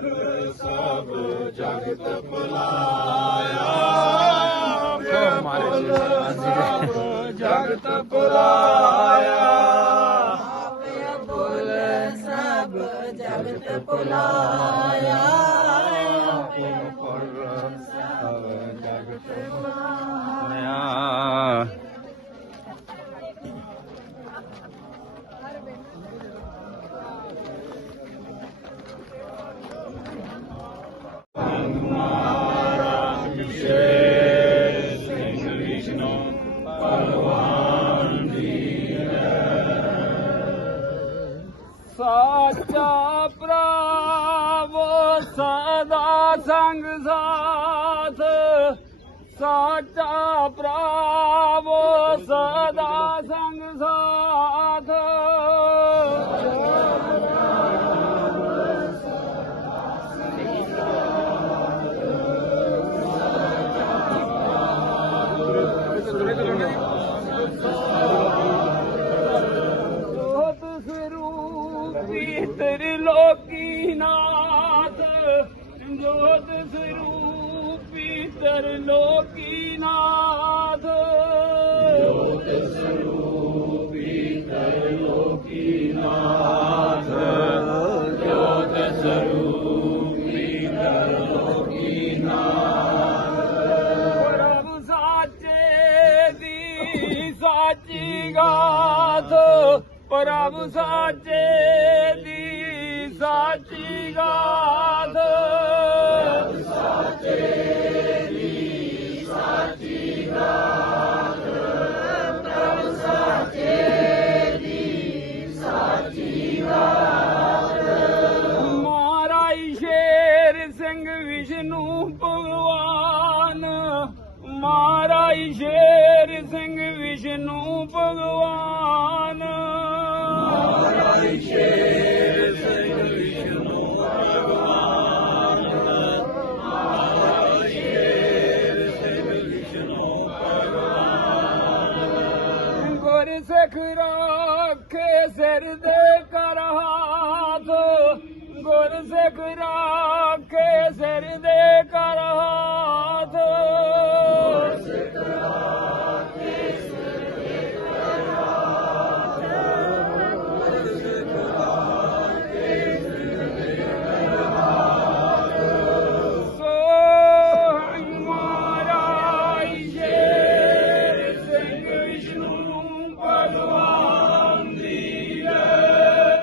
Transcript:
ਸਭ ਜਗਤ ਬੁਲਾਇਆ ਬਿਲਕੁਲ ਸਭ ਜਗਤ ਬੁਲਾਇਆ ਬਿਲਕੁਲ ਸਭ ਜਗਤ ਬੁਲਾਇਆ ਸਾਚਾ ਪ੍ਰਭ ਸਦਾ ਸੰਗ ਸਾਥ ਸਾਚਾ ਪ੍ਰਭ लोकी नाथ जो सरू पीती नाथ पीतो ना जो सरू पीतो साचे दी साची गास प्रभु साचे ਸਾਚੇ ਦੀ ਸਾਚੀ ਗਾਥ ਪ੍ਰਭ ਮਹਾਰਾਜ ਸ਼ੇਰ ਸਿੰਘ ਵਿਸ਼ਨੂੰ ਭਗਵਾਨ। ਮਹਾਰਾਜ ਸ਼ੇਰ ਸਿੰਘ ਵਿਸ਼ਨੂੰ ਭਗਵਾਨ। ਮਹਾਰਾਜ ਸ਼ੇਰ ਸਿੱਖ ਰੱਖੇ ਸਿਰ ਦੇ ਕਰ ਹੱਥ। ਗੁਰ ਸਿੱਖ ਰੱਖੇ ਸਿਰ ਦੇ ਕਰ ਹੱਥ।